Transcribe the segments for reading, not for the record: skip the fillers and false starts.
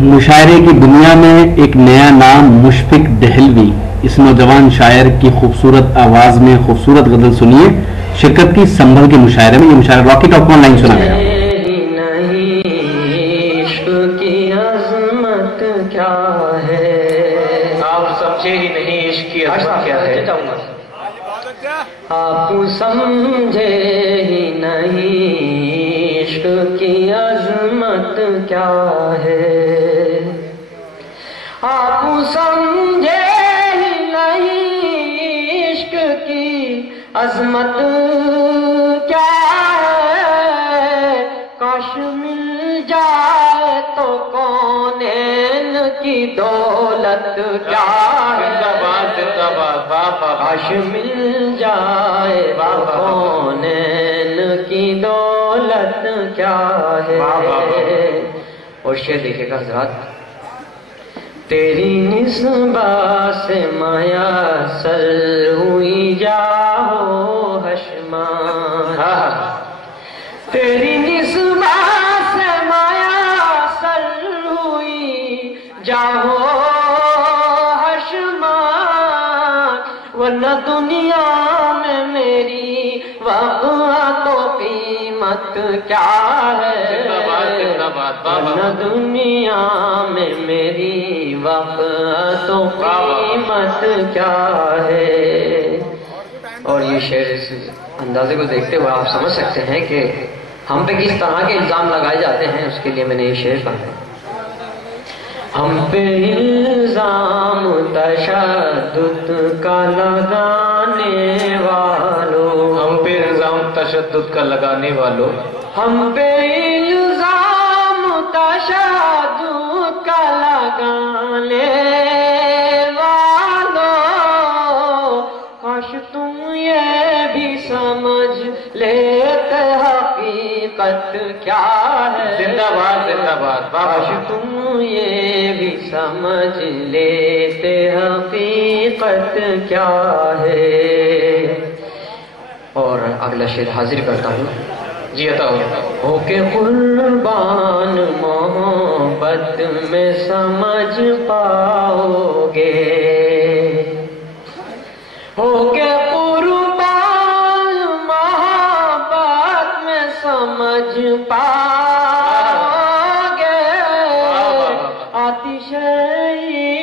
मुशायरे की दुनिया में एक नया नाम मुशफिक दहलवी। इस नौजवान शायर की खूबसूरत आवाज में खूबसूरत गजल सुनिए। शिरकत की संभल के मुशायरे में। ये मुशायरा रॉकी टॉक ऑनलाइन सुना गया। क्या है आप समझे ही नहीं इश्क की अज़मत क्या है। आप समझे ही नहीं इश्क की अज़मत क्या है। आप समझे ही नहीं इश्क की अज़मत क्या है। काश मिल जाए तो कौनैन की दौलत क्या है। काश मिल जाए तो कौनैन की दौलत क्या है। और शेर देखिएगा हज़रात। तेरी निस्बत से माया सर हुई जाओ हशमान। तेरी निस्बत से माया सर हुई जाओ हशमान। वरना दुनिया में मेरी वक़्त तो कीमत क्या है। वरना दुनिया में मेरी वक़्त तो कीमत क्या है। और ये शेर इस अंदाजे को देखते हुए आप समझ सकते हैं कि हम पे किस तरह के इल्ज़ाम लगाए जाते हैं। उसके लिए मैंने ये शेर कहा है। हम पे इल्ज़ाम तशद्दुद का लगाने वालों। हम पे इल्ज़ाम तशद्दुद का लगाने वालों। हम पे इल्ज़ाम तशद्दुद का लगाने वालों। काश तुम ये भी समझ लेते हकीकत क्या है। जिंदाबाद जिंदाबाद। काश तुम ये भी समझ लेते हकीकत क्या है। और अगला शेर हाजिर करता हूँ। जी अता होके कुर्बान मोहब्बत में समझ पाओगे। होके कुर्बान मोहब्बत में समझ पाओगे। आतिश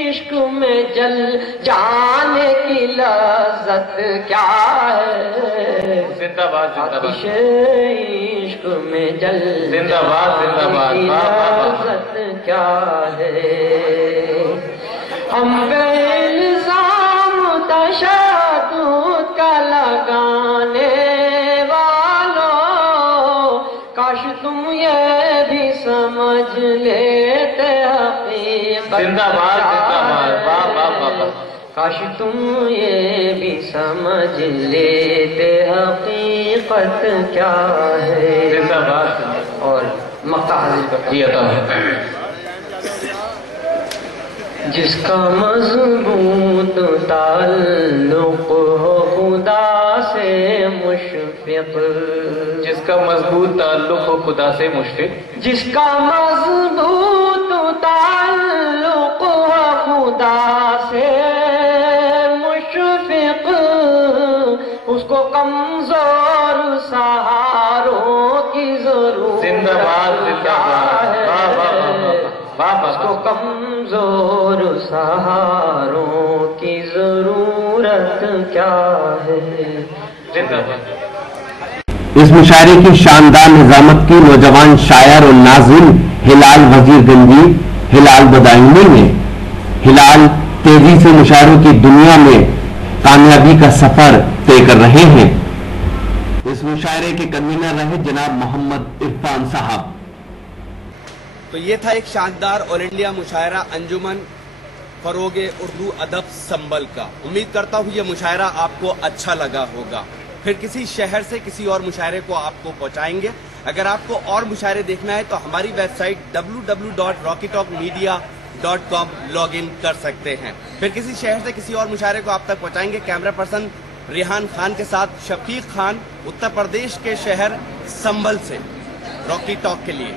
इश्क में जल जाने की लज़्ज़त क्या है। जिंदाबाद आतिश जिंदाबाद। इश्क में जल जिंदाबाद जिंदाबाद। लज़्ज़त क्या है। हम पे इल्ज़ाम तशद्दुद का लगाने वालों। काश तुम ये भी समझ लेते हकीकत। जिंदाबाद जिंदाबाद। वाह वाह वाह। काश तुम ये भी समझ लेते हकीकत क्या है। जिंदाबाद। और मक्ता हाजिर करता जी अता जिसका मज़बूत ताल्लुक़ हो खुदा से मुशफ़िक़। जिसका मजबूत ताल्लुक़ हो खुदा से मुशफ़िक़। जिसका मज़बूत ताल्लुक़ हो खुदा से मुशफ़िक़। उसको कमज़ोर सहारों की ज़रूरत। जिंदाबाद जिंदाबाद। वाह वाह वाह वाह। उसको कमज़ोर सहारों की ज़रूरत क्या है। जिंदाबाद। इस मुशायरे की शानदार निज़ामत की नौजवान शायर और नाज़िम हिलाल वज़ीरगंजी हिलाल बदायूनी ने। हिलाल तेजी से मुशायरों की दुनिया में कामयाबी का सफर तय कर रहे हैं। इस मुशायरे के कन्वीनर रहे जनाब मोहम्मद इरफान साहब। तो ये था एक शानदार ऑल इंडिया मुशायरा अंजुमन फरोगे उर्दू अदब संबल का। उम्मीद करता हूँ ये मुशायरा आपको अच्छा लगा होगा। फिर किसी शहर से किसी और मुशायरे को आपको पहुंचाएंगे। अगर आपको और मुशायरे देखना है तो हमारी वेबसाइट www.rockytalkmedia.com लॉग इन कर सकते हैं। फिर किसी शहर से किसी और मुशायरे को आप तक पहुंचाएंगे। कैमरा पर्सन रिहान खान के साथ शफीक खान, उत्तर प्रदेश के शहर संभल से रॉकी टॉक के लिए।